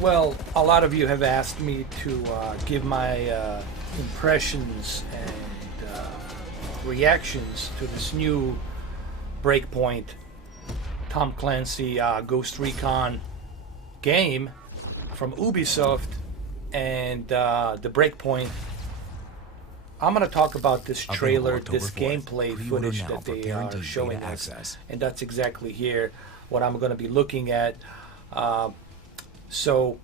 Well, a lot of you have asked me to give my impressions and reactions to this new Breakpoint Tom Clancy Ghost Recon game from Ubi-Soft and the Breakpoint. I'm going to talk about this trailer, this gameplay footage that they are showing us, and that's exactly here what I'm going to be looking at. So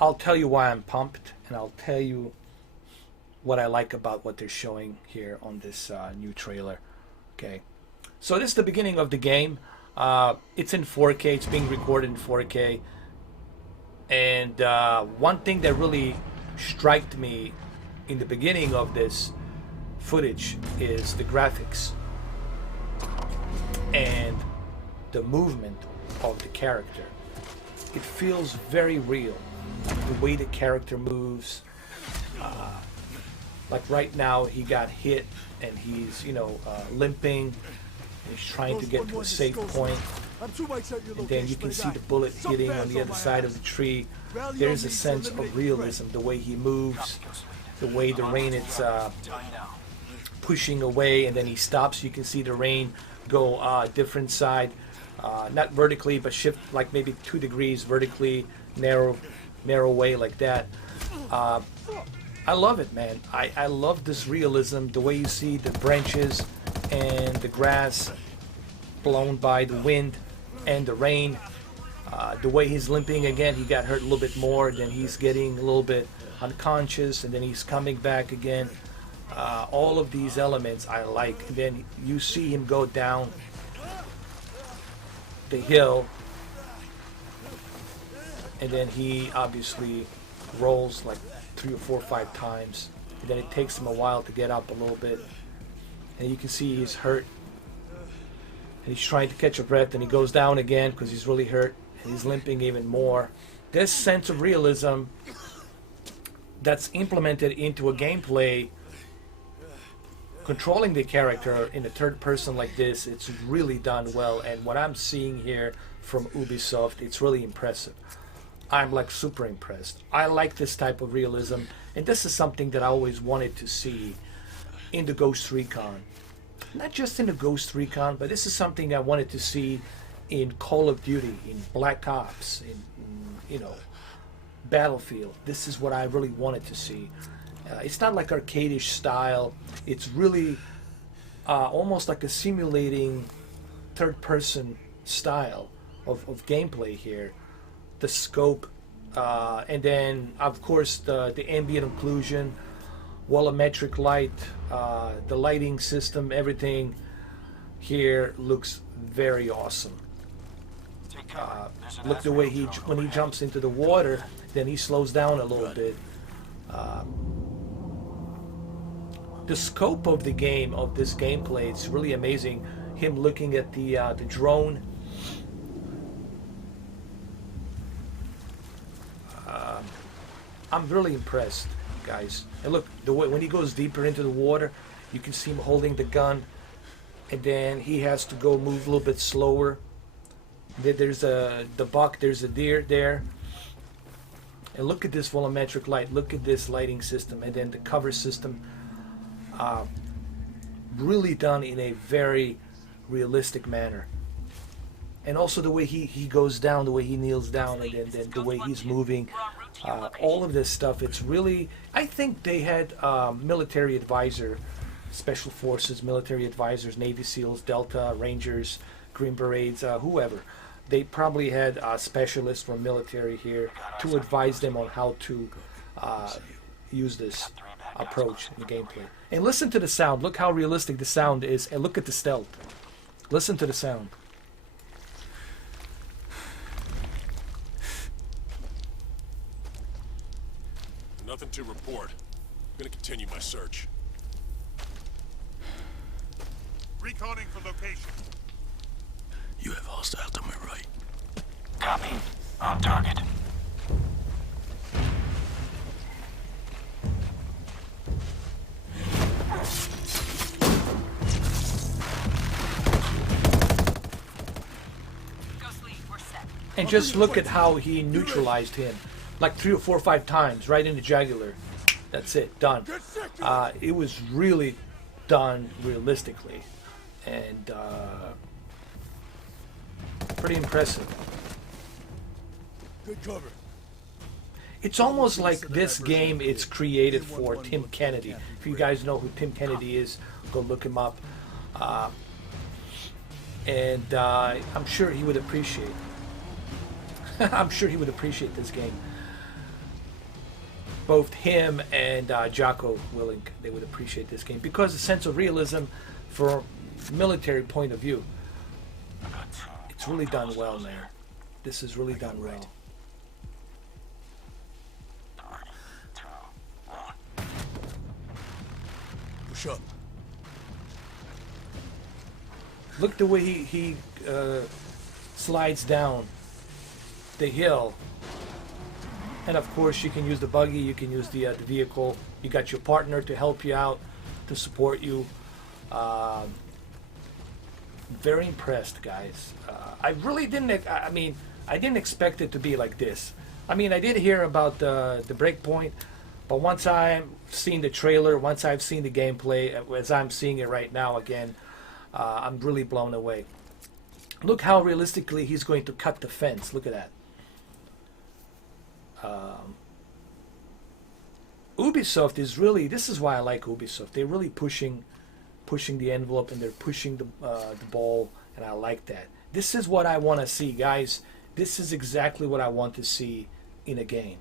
I'll tell you why I'm pumped, and I'll tell you what I like about what they're showing here on this new trailer. Okay, so this is the beginning of the game. It's in 4K. It's being recorded in 4K. And one thing that really struck me in the beginning of this footage is the graphics and the movement of the character. It feels very real. The way the character moves. Like right now, he got hit and he's, limping. He's trying to get to a safe point. And then you can see the bullet hitting on the other side of the tree. There's a sense of realism. The way he moves, the way the rain is pushing away, and then he stops. You can see the rain go different side. Not vertically, but shift like maybe 2 degrees vertically, narrow way like that. I love it, man. I love this realism, the way you see the branches and the grass blown by the wind and the rain. The way he's limping again, he got hurt a little bit more, then he's getting a little bit unconscious, and then he's coming back again. All of these elements I like. And then you see him go down the hill, and then he obviously rolls like 3 or 4 or 5 times, and then it takes him a while to get up a little bit, and you can see he's hurt, and he's trying to catch a breath, and he goes down again because he's really hurt, and he's limping even more. This sense of realism that's implemented into a gameplay, controlling the character in a third person like this, it's really done well. And what I'm seeing here from Ubisoft, it's really impressive. I'm like super impressed. I like this type of realism, and this is something that I always wanted to see in the Ghost Recon. Not just in the Ghost Recon, but this is something I wanted to see in Call of Duty, in Black Ops, in Battlefield. This is what I really wanted to see. It's not like arcade-ish style. It's really almost like a simulating third-person style of gameplay here. The scope, and then of course the ambient occlusion, volumetric light, the lighting system, everything here looks very awesome. Look the way when he jumps into the water, then he slows down a little bit. The scope of the game, of this gameplay, it's really amazing. Him looking at the drone. I'm really impressed, guys. And look, the way when he goes deeper into the water, you can see him holding the gun, and then he has to go move a little bit slower. Then there's the buck, there's a deer there. And look at this volumetric light. Look at this lighting system, and then the cover system. Really done in a very realistic manner. And also the way he goes down, the way he kneels down, and then the way he's moving. All of this stuff, it's really, I think they had military advisor, special forces, military advisors, Navy SEALs, Delta, Rangers, Green Berets, whoever. They probably had specialists from military here to advise them on how to use this approach in the gameplay. And listen to the sound. Look how realistic the sound is, and look at the stealth. Listen to the sound. Nothing to report. I'm gonna continue my search. Reconning for location. You have hostile to my right. Copy. On target. And just look at how he neutralized him. Like 3 or 4 or 5 times, right in the jugular. That's it, done. It was really done realistically. And pretty impressive. Good cover. It's almost like this game is created for Tim Kennedy. If you guys know who Tim Kennedy is, go look him up. And I'm sure he would appreciate. I'm sure he would appreciate this game. Both him and Jocko Willink, they would appreciate this game because the sense of realism, from a military point of view, it's really done well, man. This is really done well. Push up. Look the way he slides down the hill. And of course you can use the buggy, you can use the vehicle. You got your partner to help you out, to support you. Very impressed, guys. I really didn't, I mean, I didn't expect it to be like this. I mean, I did hear about the Breakpoint, but once I've seen the trailer, once I've seen the gameplay, as I'm seeing it right now again, I'm really blown away. Look how realistically he's going to cut the fence. Look at that. Ubi-Soft is really, this is why I like Ubi-Soft. They're really pushing the envelope, and they're pushing the ball, and I like that. This is what I want to see, guys. This is exactly what I want to see in a game.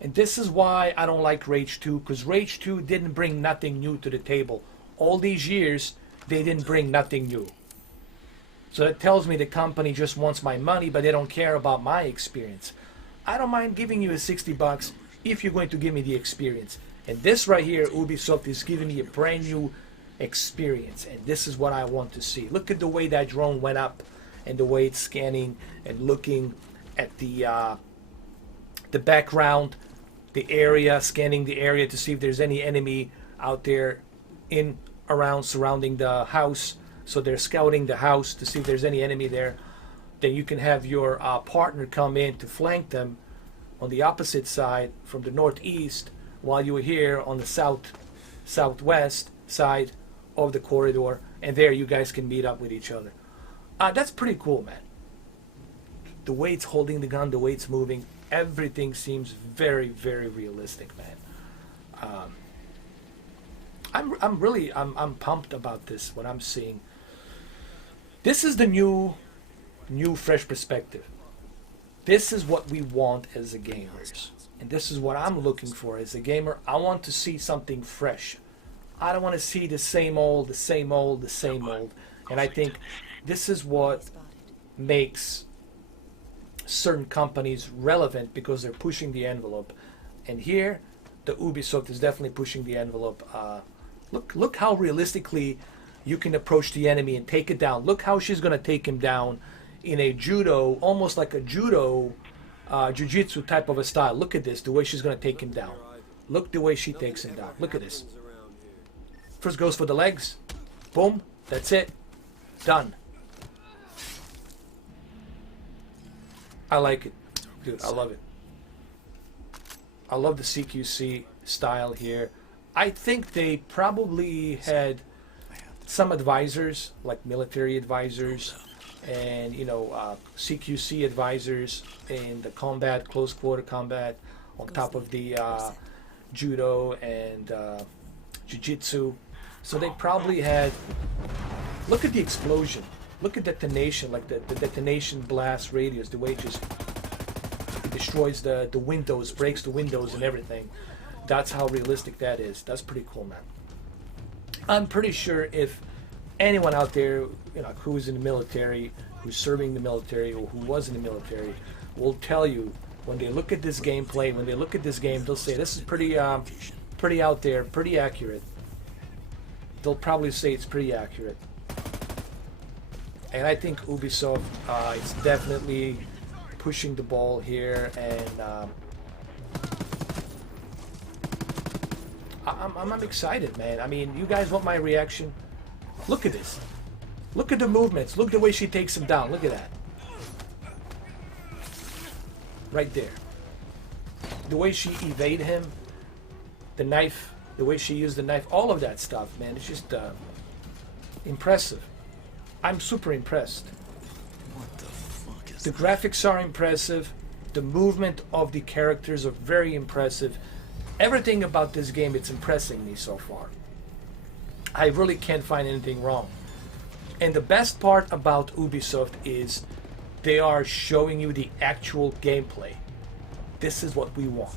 And this is why I don't like Rage 2, because Rage 2 didn't bring nothing new to the table. All these years, they didn't bring nothing new. So that tells me the company just wants my money, but they don't care about my experience. I don't mind giving you a $60 if you're going to give me the experience. And this right here, Ubisoft is giving me a brand new experience. And this is what I want to see. Look at the way that drone went up, and the way it's scanning and looking at the background, the area, scanning the area to see if there's any enemy out there in, around, surrounding the house. So they're scouting the house to see if there's any enemy there. Then you can have your partner come in to flank them on the opposite side from the northeast, while you're here on the southwest side of the corridor, and there you guys can meet up with each other. That's pretty cool, man. The way it's holding the gun, the way it's moving, everything seems very, very realistic, man. I'm pumped about this. What I'm seeing. This is the new fresh perspective. This is what we want as a gamers, and this is what I'm looking for as a gamer. I want to see something fresh. I don't want to see the same old, the same old, the same old. And I think this is what makes certain companies relevant, because they're pushing the envelope. And here, the Ubisoft is definitely pushing the envelope. Look how realistically you can approach the enemy and take it down. Look how she's going to take him down in a judo, almost like a judo, jiu-jitsu type of a style. Look at this, the way she's going to take him down. Look the way she takes him down. Look at this. First goes for the legs. Boom. That's it. Done. I like it. Dude, I love it. I love the CQC style here. I think they probably had some advisors, like military advisors, and CQC advisors in the combat, close quarter combat, on top of the judo and jiu-jitsu. So they probably had, look at the explosion, look at detonation, like the detonation blast radius, the way it just destroys the windows, breaks the windows and everything. That's how realistic that is. That's pretty cool, man. I'm pretty sure if anyone out there, who's in the military, who's serving the military, or who was in the military, will tell you, when they look at this gameplay, when they look at this game, they'll say this is pretty out there, pretty accurate. They'll probably say it's pretty accurate. And I think Ubisoft is definitely pushing the ball here, and I'm excited, man. I mean, you guys want my reaction? Look at this. Look at the movements. Look at the way she takes him down. Look at that. right there. The way she evaded him, the knife, the way she used the knife, all of that stuff, man, it's just impressive. I'm super impressed. What the fuck is The that? graphics are impressive. The movement of the characters are very impressive. Everything about this game, it's impressing me so far. I really can't find anything wrong. And the best part about Ubisoft is they are showing you the actual gameplay. This is what we want.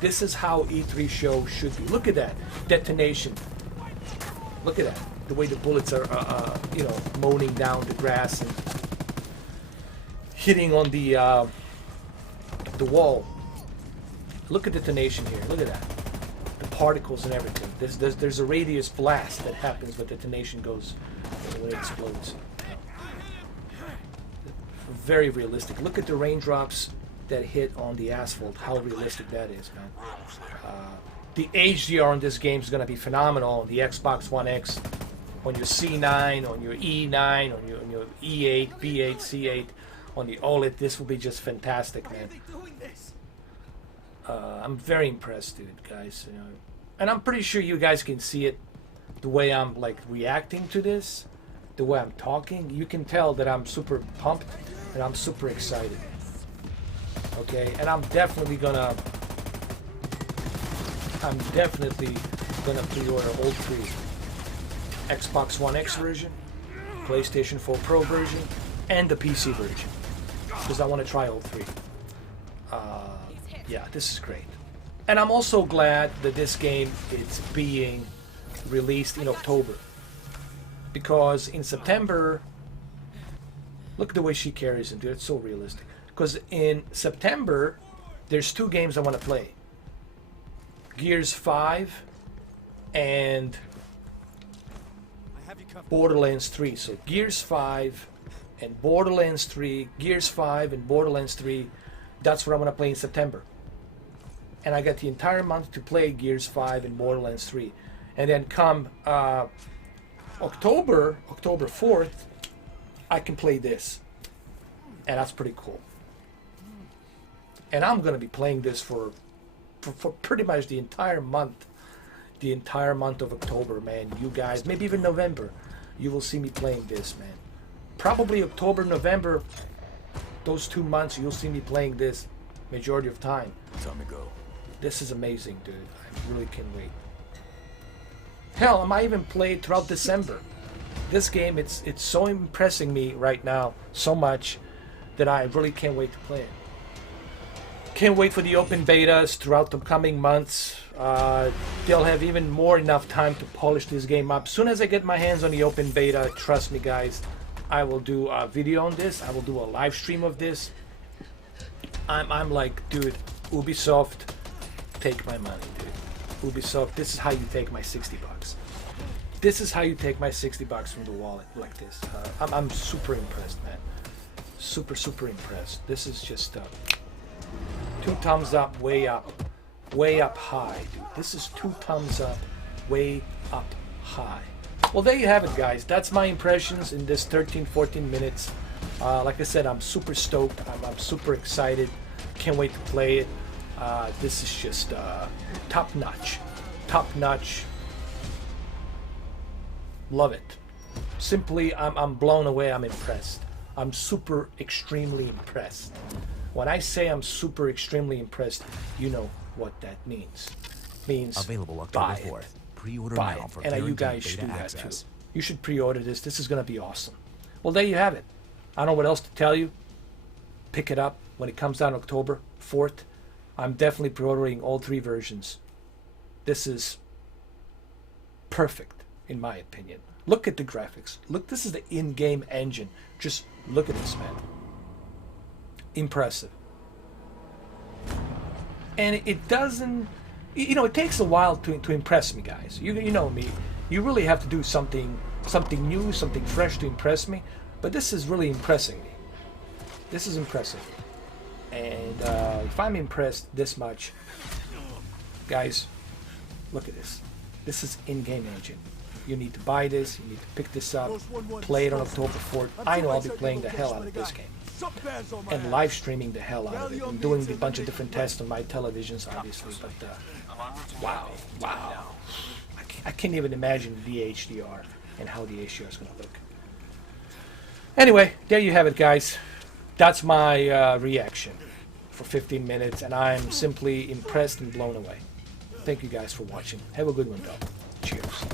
This is how E3 show should be. Look at that detonation. Look at that. The way the bullets are, you know, moaning down the grass and hitting on the wall. Look at the detonation here. Look at that. The particles and everything. There's a radius blast that happens when detonation goes, when it explodes. Very realistic. Look at the raindrops that hit on the asphalt. How realistic that is, man. The HDR on this game is going to be phenomenal on the Xbox One X, on your C9, on your E9, on your E8, B8, C8, on the OLED. This will be just fantastic, man. I'm very impressed, dude, guys. You know, and I'm pretty sure you guys can see it. The way I'm like reacting to this, the way I'm talking, you can tell that I'm super pumped and I'm super excited. Okay, and I'm definitely gonna pre-order all three: Xbox One X version, PlayStation 4 Pro version, and the PC version, because I want to try all three. Yeah, this is great. And I'm also glad that this game is being released in October, because in September, look at the way she carries him, dude. It's so realistic. Because in September, there's two games I want to play: Gears 5 and Borderlands 3. So Gears 5 and Borderlands 3, Gears 5 and Borderlands 3, that's what I want to play in September. And I got the entire month to play Gears 5 and Borderlands 3. And then come October 4th, I can play this. And that's pretty cool. And I'm going to be playing this for pretty much the entire month. The entire month of October, man. You guys, maybe even November, you will see me playing this, man. Probably October, November, those 2 months, you'll see me playing this majority of time. Time to go. This is amazing, dude. I really can't wait. Hell, I might even play it throughout December. This game, it's so impressing me right now so much that I really can't wait to play it. Can't wait for the open betas throughout the coming months. They'll have even more enough time to polish this game up. As soon as I get my hands on the open beta, trust me, guys, I will do a video on this. I will do a live stream of this. I'm like, dude, Ubisoft, take my money, dude. Ubisoft, this is how you take my $60. This is how you take my $60 from the wallet, like this. I'm super impressed, man. Super, super impressed. This is just 2 thumbs up, way up high, dude. This is 2 thumbs up, way up high. Well, there you have it, guys. That's my impressions in this 13-14 minutes. Like I said, I'm super stoked. I'm super excited. Can't wait to play it. This is just top notch. Top notch. Love it. Simply, I'm blown away. I'm impressed. I'm super extremely impressed. When I say I'm super extremely impressed, you know what that means. Means Available October buy 4th. it. Pre-order Buy now it. for And you guaranteed guys should beta do that too. access. You should pre-order this. This is going to be awesome. Well, there you have it. I don't know what else to tell you. Pick it up when it comes out October 4th. I'm definitely pre-ordering all 3 versions. This is perfect, in my opinion. Look at the graphics. Look, this is the in-game engine. Just look at this, man. Impressive. And it doesn't, you know, it takes a while to impress me, guys. You know me. You really have to do something new, something fresh to impress me. But this is really impressing me. This is impressive. And if I'm impressed this much, guys, look at this. This is in-game engine. You need to buy this. You need to pick this up. Play it on October 4th. I know I'll be playing the hell out of this game. and live streaming the hell out of it. I'm doing a bunch of different tests on my televisions, obviously, but wow. I can't even imagine the HDR and how the HDR is going to look. Anyway, there you have it, guys. That's my reaction for 15 minutes, and I'm simply impressed and blown away. Thank you guys for watching. Have a good one, though. Cheers.